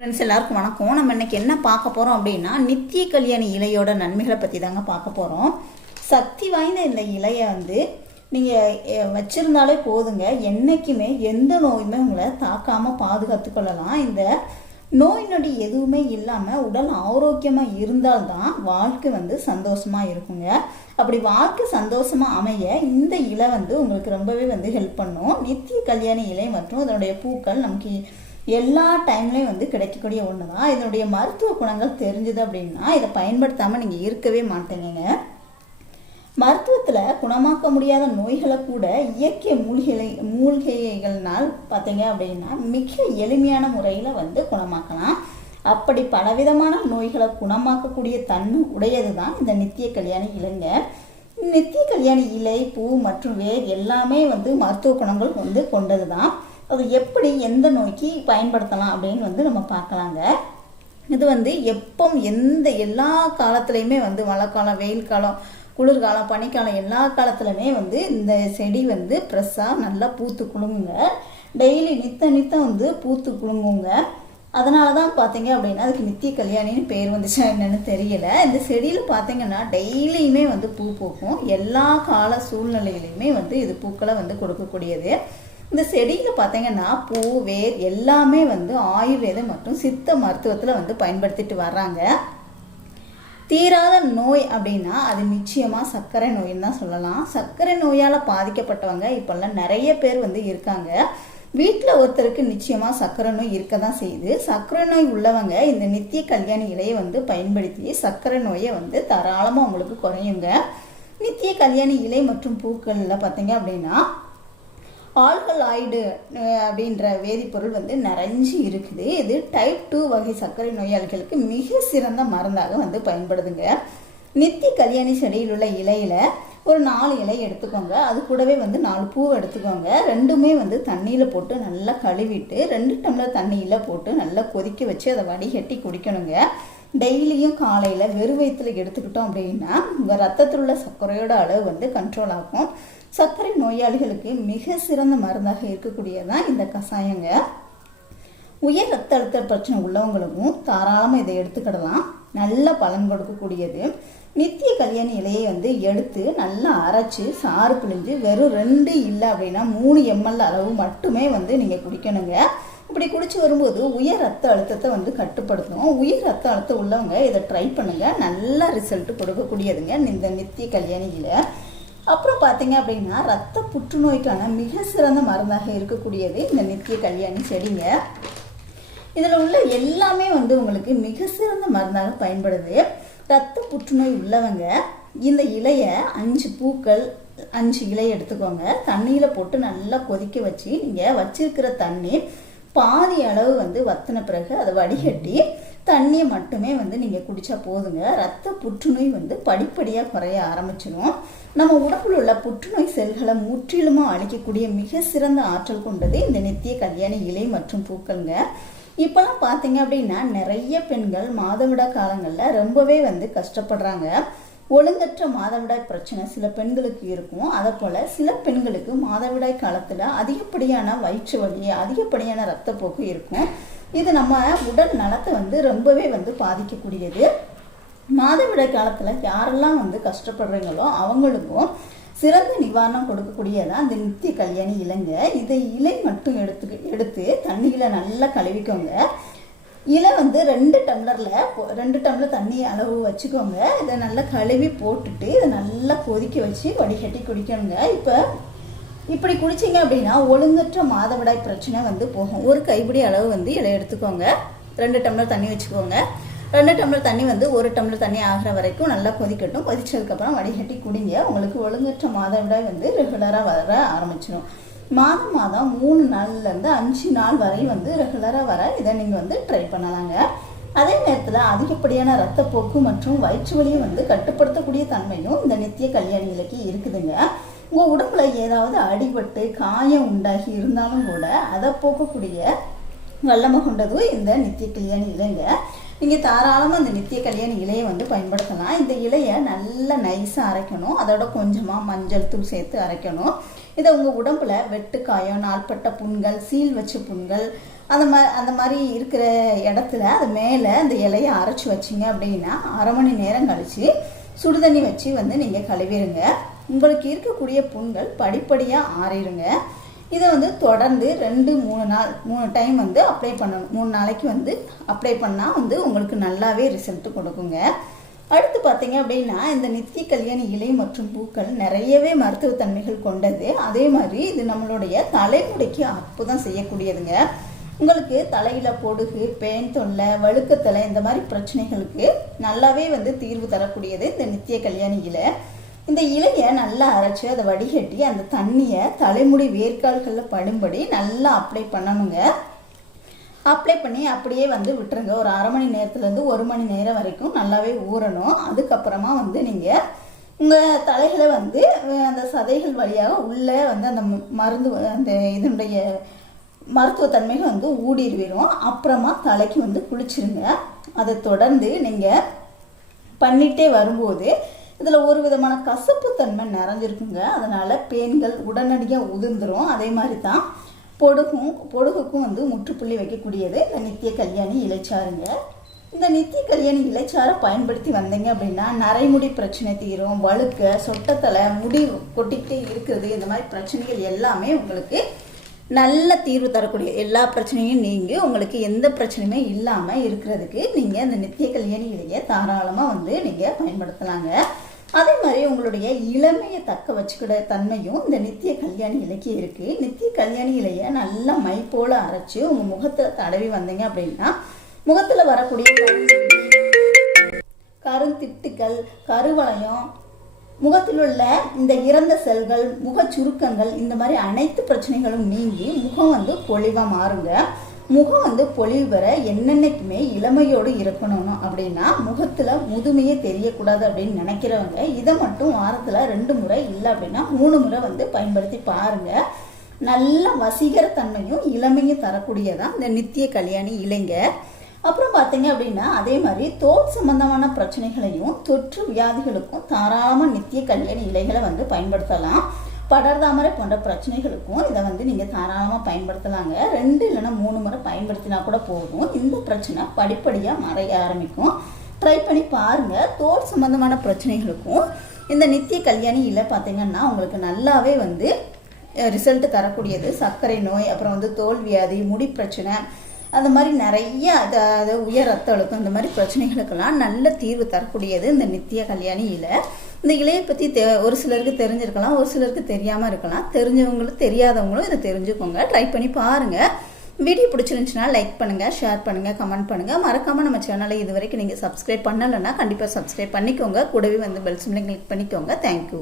Friends எல்லாருக்கும் வணக்கம். நம்ம இன்னைக்கு என்ன பார்க்க போகிறோம் அப்படின்னா நித்திய கல்யாணி இலையோட நன்மைகளை பற்றி தாங்க பார்க்க போகிறோம் சக்தி வாய்ந்த இந்த இலையை வந்து நீங்கள் வச்சுருந்தாலே போதுங்க. என்றைக்குமே எந்த நோயுமே உங்களை தாக்காமல் பாதுகாத்து கொள்ளலாம் இந்த நோய் நொடி எதுவுமே இல்லாமல் உடல் ஆரோக்கியமாக இருந்தால்தான் வாழ்க்கை வந்து சந்தோஷமாக இருக்குங்க. அப்படி வாழ்க்கை சந்தோஷமாக அமைய இந்த இலை வந்து உங்களுக்கு ரொம்பவே வந்து ஹெல்ப் பண்ணும். நித்திய கல்யாணி இலை மற்றும் அதனுடைய பூக்கள் நமக்கு எல்லா டைம்லேயும் வந்து கிடைக்கக்கூடிய ஒன்று தான் இதனுடைய மருத்துவ குணங்கள் தெரிஞ்சுது அப்படின்னா இதை பயன்படுத்தாமல் நீங்கள் இருக்கவே மாட்டீங்க மருத்துவத்தில் குணமாக்க முடியாத நோய்களை கூட இயற்கை மூலிகை மூலிகைகள்னால் பார்த்தீங்க அப்படின்னா மிக எளிமையான முறையில் வந்து குணமாக்கலாம். அப்படி பலவிதமான நோய்களை குணமாக்கக்கூடிய தன்மை உடையது தான் இந்த நித்திய கல்யாணி இலைங்க. நித்திய கல்யாணி இலை பூ மற்றும் வேர் எல்லாமே வந்து மருத்துவ குணங்கள் வந்து கொண்டது தான் அது எப்படி எந்த நோய்க்கு பயன்படுத்தலாம் அப்படின்னு வந்து நம்ம பார்க்கலாங்க. இது வந்து எப்போ எந்த எல்லா காலத்துலேயுமே வந்து மழைக்காலம் வெயில் காலம் குளிர்காலம் பனிக்காலம் எல்லா காலத்துலையுமே வந்து இந்த செடி வந்து ஃப்ரெஷ்ஷாக நல்லா பூத்து குலுங்குங்க. டெய்லி நித்த நித்தம் வந்து பூத்து குலுங்குங்க. அதனால தான் பார்த்தீங்க அப்படின்னா அதுக்கு நித்திய கல்யாணின்னு பேர் வந்துச்சா என்னன்னு தெரியல. இந்த செடியில் பார்த்தீங்கன்னா டெய்லியுமே வந்து பூ பூக்கும். எல்லா கால சூழ்நிலையிலையுமே வந்து இது பூக்களை வந்து கொடுக்கக்கூடியது. இந்த செடியில் பார்த்தீங்கன்னா பூ வேர் எல்லாமே வந்து ஆயுர்வேதம் மற்றும் சித்த மருத்துவத்தில் வந்து பயன்படுத்திட்டு வர்றாங்க. தீராத நோய் அப்படின்னா அது நிச்சயமாக சர்க்கரை நோயின்னு தான் சொல்லலாம். சர்க்கரை நோயால் பாதிக்கப்பட்டவங்க இப்போல்லாம் நிறைய பேர் வந்து இருக்காங்க. வீட்டில் ஒருத்தருக்கு நிச்சயமாக சர்க்கரை நோய் இருக்க தான் செய்யுது. சர்க்கரை நோய் உள்ளவங்க இந்த நித்திய கல்யாணி இலையை வந்து பயன்படுத்தி சர்க்கரை நோயை வந்து தாராளமாக அவங்களுக்கு குறையுங்க. நித்திய கல்யாணி இலை மற்றும் பூக்களில் பார்த்தீங்க அப்படின்னா ஆல்கலாய்டு அப்படின்ற வேதிப்பொருள் வந்து நிறைஞ்சு இருக்குது. இது டைப் டூ வகை சர்க்கரை நோயாளிகளுக்கு மிக சிறந்த மருந்தாக வந்து பயன்படுதுங்க. நித்தி கல்யாணி செடியில் உள்ள இலையில் ஒரு நாலு இலை எடுத்துக்கோங்க. அது கூடவே வந்து நாலு பூ எடுத்துக்கோங்க. ரெண்டுமே வந்து தண்ணியில் போட்டு நல்லா கழுவிட்டு ரெண்டு டம்ளர் தண்ணியில் போட்டு நல்லா கொதிக்க வச்சு அதை வடிகட்டி குடிக்கணுங்க. டெய்லியும் காலையில் வெறும் வயிற்றுல எடுத்துக்கிட்டோம் அப்படின்னா உங்கள் ரத்தத்தில் உள்ள சர்க்கரையோட அளவு வந்து கண்ட்ரோல் ஆகும். சர்க்கரை நோயாளிகளுக்கு மிக சிறந்த மருந்தாக இருக்கக்கூடியதான் இந்த கஷாயங்க உயர் ரத்த அழுத்த பிரச்சனை உள்ளவங்களுக்கும் தாராளமாக இதை எடுத்துக்கிடலாம். நல்ல பலன் கொடுக்கக்கூடியது. நித்திய கல்யாணி இலையை வந்து எடுத்து நல்லா அரைச்சி சாறு பிழிஞ்சு வெறும் ரெண்டு இல்லை அப்படின்னா மூணு எம்எல் அளவு மட்டுமே வந்து நீங்கள் குடிக்கணுங்க. இப்படி குடிச்சு வரும்போது உயர் ரத்த அழுத்தத்தை வந்து கட்டுப்படுத்தும். உயர் ரத்த அழுத்தம் உள்ளவங்க இதை ட்ரை பண்ணுங்கள் நல்ல ரிசல்ட் கொடுக்கக்கூடியதுங்க. இந்த நித்திய கல்யாணியில். அப்புறம் பார்த்தீங்க அப்படின்னா ரத்த புற்றுநோய்க்கான மிக சிறந்த மருந்தாக இருக்கக்கூடியது இந்த நித்திய கல்யாணி செடிங்க. இதில் உள்ள எல்லாமே வந்து உங்களுக்கு மிக சிறந்த மருந்தாக பயன்படுது. ரத்த புற்றுநோய் உள்ளவங்க இந்த இலையை அஞ்சு பூக்கள் அஞ்சு இலை எடுத்துக்கோங்க. தண்ணியில் போட்டு நல்லா கொதிக்க வச்சு நீங்கள் வச்சிருக்கிற தண்ணி பாதி அளவு வந்து வத்தின பிறகு அதை வடிகட்டி தண்ணியை மட்டுமே வந்து நீங்கள் குடித்தா போதுங்க. ரத்த புற்றுநோய் வந்து படிப்படியாக குறைய ஆரம்பிச்சிடும் நம்ம உடம்புல உள்ள புற்றுநோய் செல்களை முற்றிலுமாக அழிக்கக்கூடிய மிக சிறந்த ஆற்றல் கொண்டது இந்த நித்திய கல்யாண இலை மற்றும் பூக்கள்ங்க. இப்போலாம் பார்த்தீங்க அப்படின்னா நிறைய பெண்கள் மாதவிடா காலங்களில் ரொம்பவே வந்து கஷ்டப்படுறாங்க. ஒழுங்கற்ற மாதவிடாய் பிரச்சனை சில பெண்களுக்கு இருக்கும். அதை போல் சில பெண்களுக்கு மாதவிடாய் காலத்தில் அதிகப்படியான வயிற்று வலி அதிகப்படியான ரத்தப்போக்கு இருக்கும். இது நம்ம உடல் நலத்தை வந்து ரொம்பவே வந்து பாதிக்கக்கூடியது. மாதவிடாய் காலத்தில் யாரெல்லாம் வந்து கஷ்டப்படுறீங்களோ அவங்களுக்கும் சிறந்த நிவாரணம் கொடுக்கக்கூடியதான் இந்த நித்திய கல்யாணி இலைங்க. இதை இலை மட்டும் எடுத்து எடுத்து தண்ணியில் நல்லா கழுவிக்கோங்க. இலை வந்து ரெண்டு டம்ளரில் ரெண்டு டம்ளர் தண்ணி அளவு வச்சுக்கோங்க. இதை நல்லா கழுவி போட்டுட்டு இதை நல்லா கொதிக்க வச்சு வடிகட்டி குடிக்கணுங்க. இப்போ இப்படி குடிச்சிங்க அப்படின்னா ஒழுங்கற்ற மாதவிடாய் பிரச்சனை வந்து போகும். ஒரு கைப்பிடி அளவு வந்து இலை எடுத்துக்கோங்க. ரெண்டு டம்ளர் தண்ணி வச்சுக்கோங்க. ரெண்டு டம்ளர் தண்ணி வந்து ஒரு டம்ளர் தண்ணி ஆகிற வரைக்கும் நல்லா கொதிக்கட்டும். கொதிச்சதுக்கப்புறம் வடிகட்டி குடிங்க. உங்களுக்கு ஒழுங்கற்ற மாதவிடாய் வந்து ரெகுலராக வர ஆரம்பிச்சிடும் மாதம் மாதம் மூணு நாள்லேருந்து அஞ்சு நாள் வரை வந்து ரெகுலராக வர இதை நீங்கள் வந்து ட்ரை பண்ணலாங்க. அதே நேரத்தில் அதிகப்படியான ரத்தப்போக்கு மற்றும் வயிற்று வலியை வந்து கட்டுப்படுத்தக்கூடிய தன்மையும் இந்த நித்திய கல்யாணிகளுக்கு இருக்குதுங்க. உங்கள் உடம்புல ஏதாவது அடிபட்டு காயம் உண்டாகி இருந்தாலும் கூட அதை போக்கக்கூடிய வல்லமை கொண்டதும் இந்த நித்திய கல்யாணி இலைங்க. நீங்கள் தாராளமாக அந்த நித்திய கல்யாணி இலையை வந்து பயன்படுத்தலாம். இந்த இலையை நல்லா நைஸாக அரைக்கணும். அதோட கொஞ்சமாக மஞ்சள் தூள் சேர்த்து அரைக்கணும். இதை உங்கள் உடம்புல வெட்டுக்காயம் நாள்பட்ட புண்கள் சீல் வச்ச புண்கள் அந்த மாதிரி அந்த மாதிரி இருக்கிற இடத்துல அது மேலே அந்த இலையை அரைச்சி வச்சிங்க அப்படின்னா அரை மணி நேரம் கழித்து சுடுதண்ணி வச்சு வந்து நீங்கள் கழுவிடுங்க. உங்களுக்கு இருக்கக்கூடிய புண்கள் படிப்படியாக ஆறிடுங்க. இதை வந்து தொடர்ந்து ரெண்டு மூணு நாள் மூணு டைம் வந்து அப்ளை பண்ணணும். மூணு நாளைக்கு வந்து அப்ளை பண்ணால் வந்து உங்களுக்கு நல்லாவே ரிசல்ட்டு கொடுக்குங்க. அடுத்து பார்த்தீங்க அப்படின்னா இந்த நித்திய கல்யாணி இலை மற்றும் பூக்கள் நிறையவே மருத்துவத்தன்மைகள் கொண்டது. அதே மாதிரி இது நம்மளுடைய தலைமுடிக்கு அற்புதம் செய்யக்கூடியதுங்க. உங்களுக்கு தலையில் பொடுகு பேன் தொல்லை வழுக்கத்தலை இந்த மாதிரி பிரச்சனைகளுக்கு நல்லாவே வந்து தீர்வு தரக்கூடியது இந்த நித்திய கல்யாணி இலை. இந்த இலையை நல்லா அரைச்சி அதை வடிகட்டி அந்த தண்ணியை தலைமுடி வேர்க்கால்களில் படும்படி நல்லா அப்ளை பண்ணணுங்க. அப்ளை பண்ணி அப்படியே வந்து விட்டுருங்க. ஒரு அரை மணி நேரத்துலேருந்து ஒரு மணி நேரம் வரைக்கும் நல்லாவே ஊறணும். அதுக்கப்புறமா வந்து நீங்கள் உங்கள் தலைகளை வந்து அந்த சதைகள் வழியாக உள்ளே வந்து அந்த மருந்து அந்த இதனுடைய மருத்துவத்தன்மைகள் வந்து ஊடிடுவிடும் அப்புறமா தலைக்கு வந்து குளிச்சிருங்க. அதை தொடர்ந்து நீங்கள் பண்ணிகிட்டே வரும்போது இதில் ஒரு விதமான கசப்புத்தன்மை நிறைஞ்சிருக்குங்க. அதனால் பேன்கள் உடனடியாக உதிர்ந்துடும் அதே மாதிரி தான் பொடுகும் பொடுகுக்கும் வந்து முற்றுப்புள்ளி வைக்கக்கூடியது. இந்த நித்திய கல்யாணி இலைச்சாருங்க இந்த நித்திய கல்யாணி இலைச்சாரை பயன்படுத்தி வந்தீங்க அப்படின்னா நரைமுடி பிரச்சனை தீரும் வழுக்க சொட்டத்தலை முடி கொட்டிக்கிட்டே இருக்கிறது இந்த மாதிரி பிரச்சனைகள் எல்லாமே உங்களுக்கு நல்ல தீர்வு தரக்கூடிய எல்லா பிரச்சனையும் நீங்கள் உங்களுக்கு எந்த பிரச்சனையுமே இல்லாமல் இருக்கிறதுக்கு நீங்கள் இந்த நித்திய கல்யாணி இலையை தாராளமாக வந்து நீங்கள் பயன்படுத்தலாங்க. அதே மாதிரி உங்களுடைய இளமையை தக்க வச்சுக்கிற தன்மையும் இந்த நித்திய கல்யாணி இலைக்கு இருக்குது நித்திய கல்யாணி இலையை நல்லா மை போல் அரைச்சி உங்கள் முகத்தில் தடவி வந்தீங்க அப்படின்னா முகத்தில் வரக்கூடிய கருந்திட்டுக்கள் கருவளையம் முகத்தில் உள்ள இந்த இறந்த செல்கள் முக சுருக்கங்கள் இந்த மாதிரி அனைத்து பிரச்சனைகளும் நீங்கி முகம் வந்து பொலிவாக மாறுங்க. முகம் வந்து பொழிவு பெற என்னென்னைக்குமே இளமையோடு இருக்கணும் அப்படின்னா முகத்தில் முதுமையே தெரியக்கூடாது அப்படின்னு நினைக்கிறவங்க இதை மட்டும் வாரத்தில் ரெண்டு முறை இல்லை அப்படின்னா மூணு முறை வந்து பயன்படுத்தி பாருங்கள் நல்ல வசீகர தன்மையும் இளமையும் தரக்கூடியதான் இந்த நித்திய கல்யாணி இலைங்க. அப்புறம் பார்த்தீங்க அப்படின்னா அதே மாதிரி தோல் சம்பந்தமான பிரச்சனைகளையும் தொற்று வியாதிகளுக்கும் தாராளமாக நித்திய கல்யாணி இலைகளை வந்து பயன்படுத்தலாம். படர்தாமரை போன்ற பிரச்சனைகளுக்கும் இதை வந்து நீங்கள் தாராளமாக பயன்படுத்தலாங்க. ரெண்டு இல்லைன்னா மூணு முறை பயன்படுத்தினா கூட போதும். இந்த பிரச்சனை படிப்படியாக மறைய ஆரம்பிக்கும். ட்ரை பண்ணி பாருங்கள் தோல் சம்மந்தமான பிரச்சனைகளுக்கும் இந்த நித்திய கல்யாணி இல்லை பார்த்தீங்கன்னா உங்களுக்கு நல்லாவே வந்து ரிசல்ட் தரக்கூடியது. சர்க்கரை நோய் அப்புறம் வந்து தோல் வியாதி முடி பிரச்சனை அந்த மாதிரி நிறைய அதாவது உயர் ரத்த அழுத்தம் இந்த மாதிரி பிரச்சனைகளுக்கெல்லாம் நல்ல தீர்வு தரக்கூடியது இந்த நித்திய கல்யாணி இலை. இந்த இலையை பற்றி தெ ஒரு சிலருக்கு தெரிஞ்சிருக்கலாம் ஒரு சிலருக்கு தெரியாமல் இருக்கலாம். தெரிஞ்சவங்களும் தெரியாதவங்களும் இதை தெரிஞ்சுக்கோங்க. ட்ரை பண்ணி பாருங்கள் வீடியோ பிடிச்சிருந்துச்சுன்னா லைக் பண்ணுங்கள் ஷேர் பண்ணுங்கள் கமெண்ட் பண்ணுங்கள் மறக்காமல் நம்ம சேனலை இது வரைக்கும் நீங்கள் சப்ஸ்கிரைப் பண்ணலைன்னா கண்டிப்பாக சப்ஸ்கிரைப் பண்ணிக்கோங்க. கூடவே வந்து பெல் சிம்லையும் கிளிக் பண்ணிக்கோங்க. Thank you